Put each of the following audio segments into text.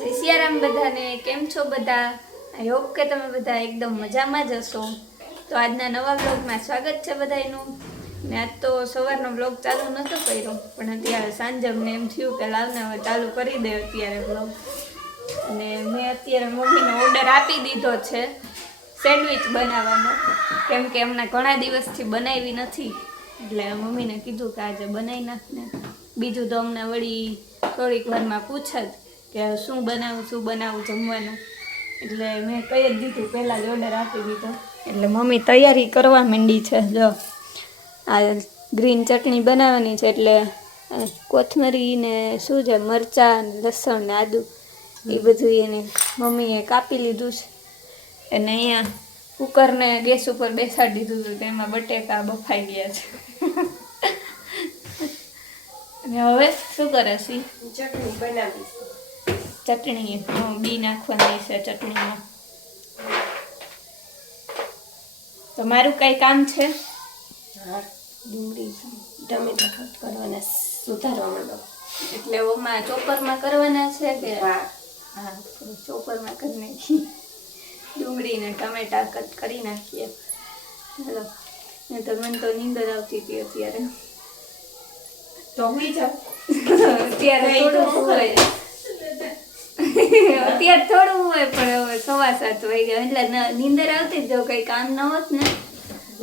જય સિયારામ બધાને. કેમ છો બધા? આઈ હોપ કે તમે બધા એકદમ મજામાં જ હશો. તો આજના નવા બ્લોગમાં સ્વાગત છે બધાનું. ને આજ તો સવારનો બ્લોગ ચાલુ નહોતો કર્યો, પણ અત્યારે સાંજે અમને એમ થયું કે લાવને હવે ચાલુ કરી દે અત્યારે બ્લોગ. અને મેં અત્યારે મમ્મીનો ઓર્ડર આપી દીધો છે સેન્ડવિચ બનાવવાનો, કેમ કે એમના ઘણા દિવસથી બનાવી નથી, એટલે મમ્મીને કીધું કે આજે બનાવી નાખને. બીજું તો અમને વળી થોડીક વારમાં પૂછે જ કે શું બનાવું જમવાનું, એટલે મેં કહી જ દીધું, પહેલાં જ ઓર્ડર આપી દીધો. એટલે મમ્મી તૈયારી કરવા માંડી છે. જો આ ગ્રીન ચટણી બનાવવાની છે, એટલે કોથમરી ને શું છે, મરચાં, લસણ ને આદું એ બધું એને મમ્મીએ કાપી લીધું છે. અને અહીંયા કુકરને ગેસ ઉપર બેસાડી દીધું હતું, તેમાં બટેકા બફાઈ ગયા છે. અને હવે શું કરે છે? ચટણી બનાવી. ચટણી બી નાખવાની છે ચટણીમાં. તમારું કઈ કામ છે? હા, ડુંગળી ટમેટા કટ કરવાના, સુધારવા માંડો. એટલે ઓમાં ચોપરમાં કરવાના છે કે? હા હા, ચોપરમાં કરી નાખીએ. ડુંગળી ને ટમેટા કટ કરી નાખીએ. ચાલો, નહીં તો મને તો નીંદર આવતી હતી અત્યારે. તો હુઈ જાવ. અત્યારે થોડું હોય, અત્યારે થોડું હોય, પણ હવે 7:15 વાગ્યા એટલે નીંદર આવતી. જો કઈ કામ ન હોત ને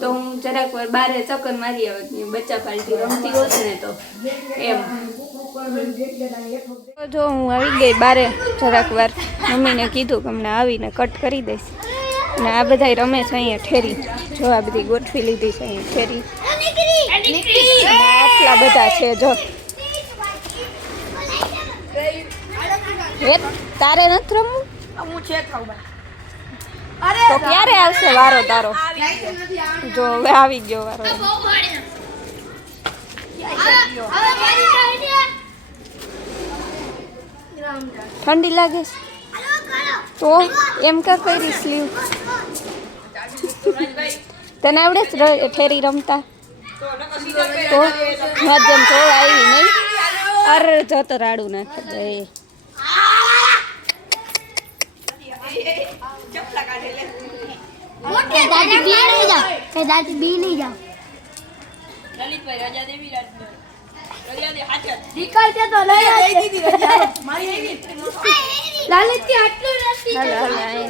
તો હું જરાક વાર બારે ચક્કર મારી આવત, બચ્ચા પાલટી રમતી હોત ને તો એમ. જો હું આવી ગઈ બારે જરાક વાર, મમ્મીને કીધું કે હમણાં આવીને કટ કરી દઈશ. અને આ બધા રમે છે અહીંયા ઠેરી. જો આ બધી ગોઠવી લીધી છે અહીંયા ઠેરી. આટલા બધા છે. જો તારે નથી રમવું? તો ક્યારે આવશે વારો તારો? જો હવે આવી ગયો વારો. ઠંડી લાગે છે તો એમ કા કરી સ્લીવ? તને આવડે જ ઠેરી રમતા? તો મધ્યમ તો આવી નહીં. અરે જતો રાડું નાખે દે.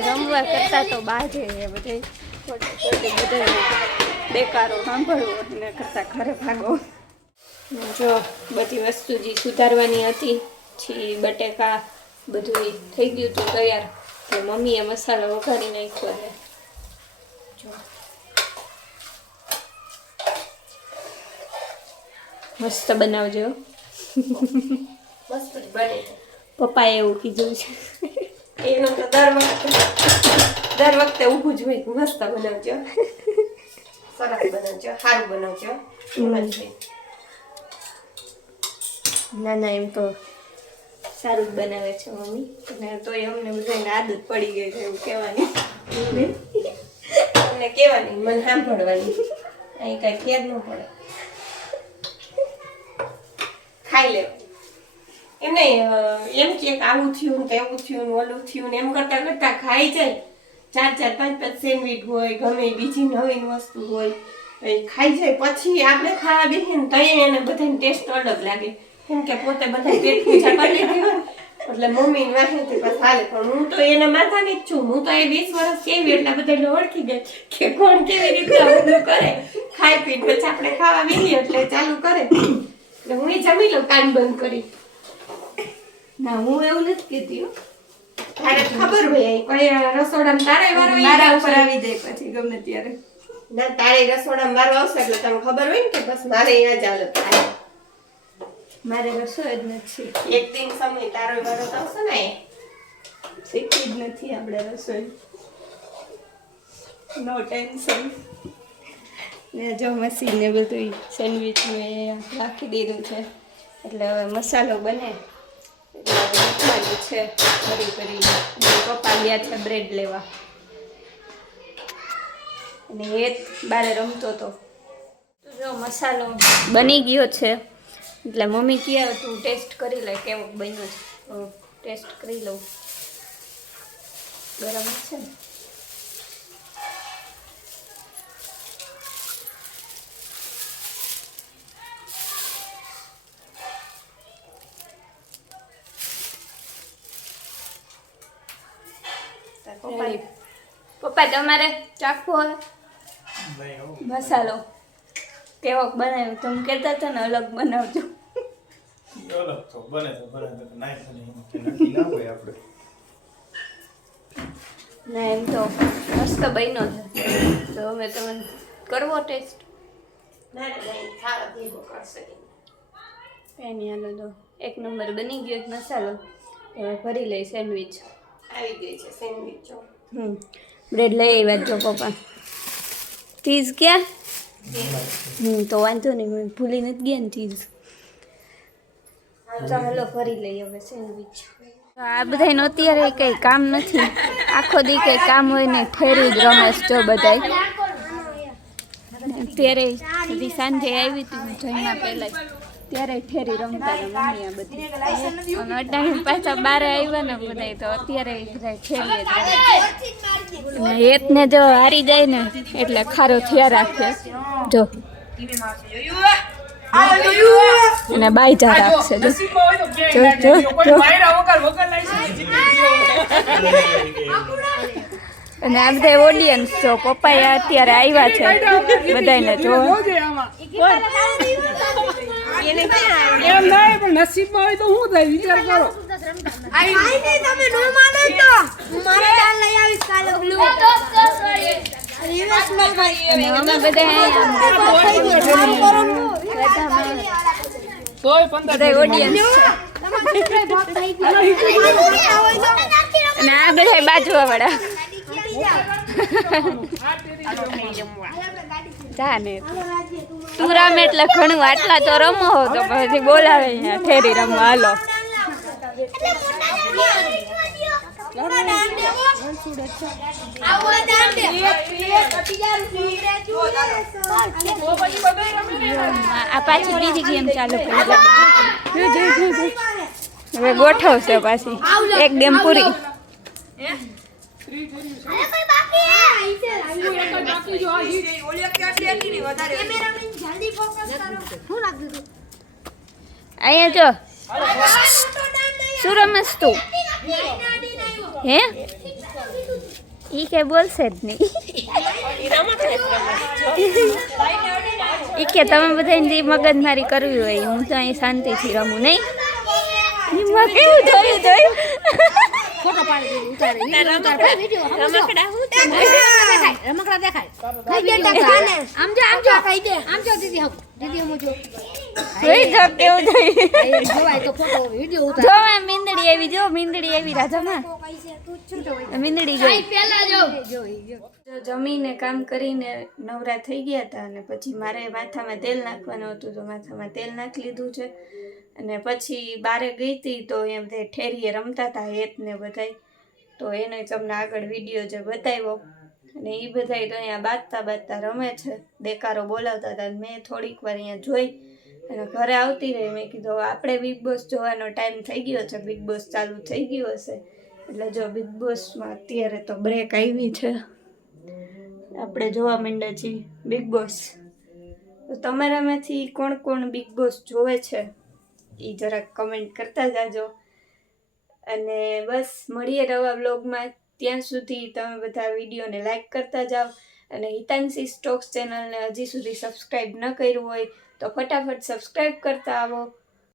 રમવા કરતા તો બાજે બધે બેકારો સાંભળવો એને કરતા ઘરે ભાગો. જો બધી વસ્તુ જે સુધારવાની હતી, છી બટેકા બધું થઈ ગયું હતું તૈયાર. એટલે મમ્મીએ મસાલો વઘારી નાખ્યો છે. જો મસ્ત બનાવજો. મસ્ત બને. પપ્પાએ એવું કીધું છે. એનું તો દર વખતે ઊભું જ હોય, મસ્ત બનાવજો, સરસ બનાવજો, સારું બનાવજો. ના ના, એમ તો સારું જ બનાવે છે મમ્મી. અને તોય અમને બધાને આદત પડી ગઈ છે એવું કહેવાની. તમને કહેવાની, મને સાંભળવાની. અહીં કઈ ફેર ન પડે. ખાઈ લેવું. એમ નહીં, એમ કે આવું થયું ને તેવું થયું ને ઓલું થયું ને એમ કરતા કરતા ખાઈ જાય. 4-4, 5-5 સેન્ડવીચ હોય, ગમે બીજી નવીન વસ્તુ હોય, ખાઈ જાય. પછી આપણે ખાવા બેસીએ ને તો એને બધાને ટેસ્ટ અલગ લાગે, કેમ કે પોતે બધા પેટ પૂજા કરી લીધી હોય. એટલે મમ્મીની વાસેથી પછી હાલે. પણ હું તો એના માથાની જ છું. હું તો એ 20 વર્ષ કેવી એટલે બધાને ઓળખી ગઈ કે કોણ કેવી રીતે આ બધું કરે. ખાઈ પીને પછી આપણે ખાવા બેસીએ એટલે ચાલુ કરે. એટલે હું જમી લઉં કાન બંધ કરી. ના, હું એવું નથી કહેતી હો. તારે ખબર હોય કોઈ રસોડામાં તારે વારો મારા ઉપર આવી જાય પછી ગમે ત્યારે. ના, તારે રસોડામાં વારો આવશે એટલે તમને ખબર હોય ને કે બસ મારે અહીંયા ચાલે થાય. મારે રસોઈ જ નથી. એક દિન સમય તારો વારો તો આવશે ને. શીખી જ નથી આપણે રસોઈ. નો ટેન્શન. ને જો મશીન ને બધું સેન્ડવીચ મેં રાખી દીધું છે, એટલે હવે મસાલો બને એટલે મૂકવાનું છે ફરી કરીને. પપ્પા ગયા છે બ્રેડ લેવા, અને એ બારે રમતો હતો. તો જો મસાલો બની ગયો છે, એટલે મમ્મી કહે તું ટેસ્ટ કરી લે કેવો બન્યો છે. ટેસ્ટ કરી લઉં. ગરમ જ છે ને? પપ્પા તમારે ચાખવો હોય મસાલો કેવોક બનાવ્યો તમે કહેતા હતા ને અલગ બનાવજો. અલગ તો બને નાખી ના હોય આપણે. ના એમ તો મસ્ત બન્યો છે. તો હવે તમે કરવો ટેસ્ટ? ના ખાવા દેવો કરશે. એની હાલો તો એક નંબર બની ગયો એક મસાલો. હવે ભરી લઈ સેન્ડવિચ. આવી ગઈ છે સેન્ડવિચ. બ્રેડ લઈ આવ્યા જો પપ્પા. ચીઝ ક્યાં? તો વાંધો નહીં મને ભૂલી નથી ગયા ને ચીઝ. ચાલો ભરી લઈએ હવે સેન્ડવિચ. આ બધાય અત્યારે કંઈ કામ નથી. આખો દી કંઈ કામ હોય ને ફેરી જ રમેશ જો બધાય. અત્યારે હજી સાંજે આવી હતી જમ્યા પહેલાં ત્યારે ઠેરી રમતા હતા મમ્મી આ બધી. અને અટાણે પાછા બાર આવ્યા ને બધા તો અત્યારે બધા ઠેરી જ રમે. અને હેતને જો હારી જાય ને એટલે ખારો થયા રાખે જો. અને બાઈજા રાખશે જો જો જો જો. અને આ બધા ઓડિયન્સ જો પપ્પા અત્યારે આવ્યા છે બધાને જો. એમ નહીં પણ નસીબમાં હોય તો શું થાય વિચાર કરો. તમે નો માનો તો મારે દાલ લઈ આવીશ કાલે બ્લુ રિવર્સ માં ભાઈ અને અમે બધા તોય 15 ઓડિયન્સ છે. અને આ બધા બાજુવાવાળા જાને તું રમે એટલે ઘણું આટલા તો રમો હો તો પછી બોલાવે અહીંયા ઠેરી રમવા હાલો. આ પાછી બીજી ગેમ ચાલુ કરી હવે ગોઠવશે પાછી એક ગેમ પૂરી. અહીંયા જો શું રમસ તું હે? ઈ કે બોલશે જ નહીં. ઈ કે તમે બધાને જે મગજમારી કરવી હોય હું તો અહીં શાંતિથી રમું નહીં. એમાં કેવું જોયું જોયું ફોટો પાડી ઉતારે રમકડા હું રમકડા દેખાય આમ જો દીદી હમ દીદી હમ જો જોઈ જો કેવું જોયું જોવાય તો ફોટો વિડિયો ઉતાર જો આ મીંદડી આવી જો મીંદડી આવી રાજામાં મીંદડી ગઈ પહેલા જો જમીને કામ કરીને નવરા થઈ ગયા હતા અને પછી મારે માથામાં તેલ નાખવાનું હતું તો માથામાં તેલ નાખી લીધું છે. અને પછી બારે ગઈ હતી તો એમ બધા ઠેરીએ રમતા હતા હેતને બધાય તો એને તમને આગળ વિડીયો જે બતાવ્યો. અને એ બધાય તો અહીંયા બાજતા રમે છે દેકારો બોલાવતા હતા. મેં થોડીક વાર અહીંયા જોઈ અને ઘરે આવતી રહી. મેં કીધું આપણે બિગ બોસ જોવાનો ટાઈમ થઈ ગયો છે બિગ બોસ ચાલુ થઈ ગયો હશે એટલે જો બિગ બોસમાં અત્યારે તો બ્રેક આવી છે આપણે જોવા માંડ્યા છીએ બિગ બોસ. તો તમારામાંથી કોણ કોણ બિગ બોસ જોવે છે એ જરાક કમેન્ટ કરતા જાજો. અને બસ મળીએ નવા વ્લોગમાં. ત્યાં સુધી તમે બધા વિડીયોને લાઈક કરતા જાઓ. અને હિતાંશી સ્ટોક્સ ચેનલને હજી સુધી સબસ્ક્રાઈબ ન કર્યું હોય તો ફટાફટ સબસ્ક્રાઈબ કરતા આવો.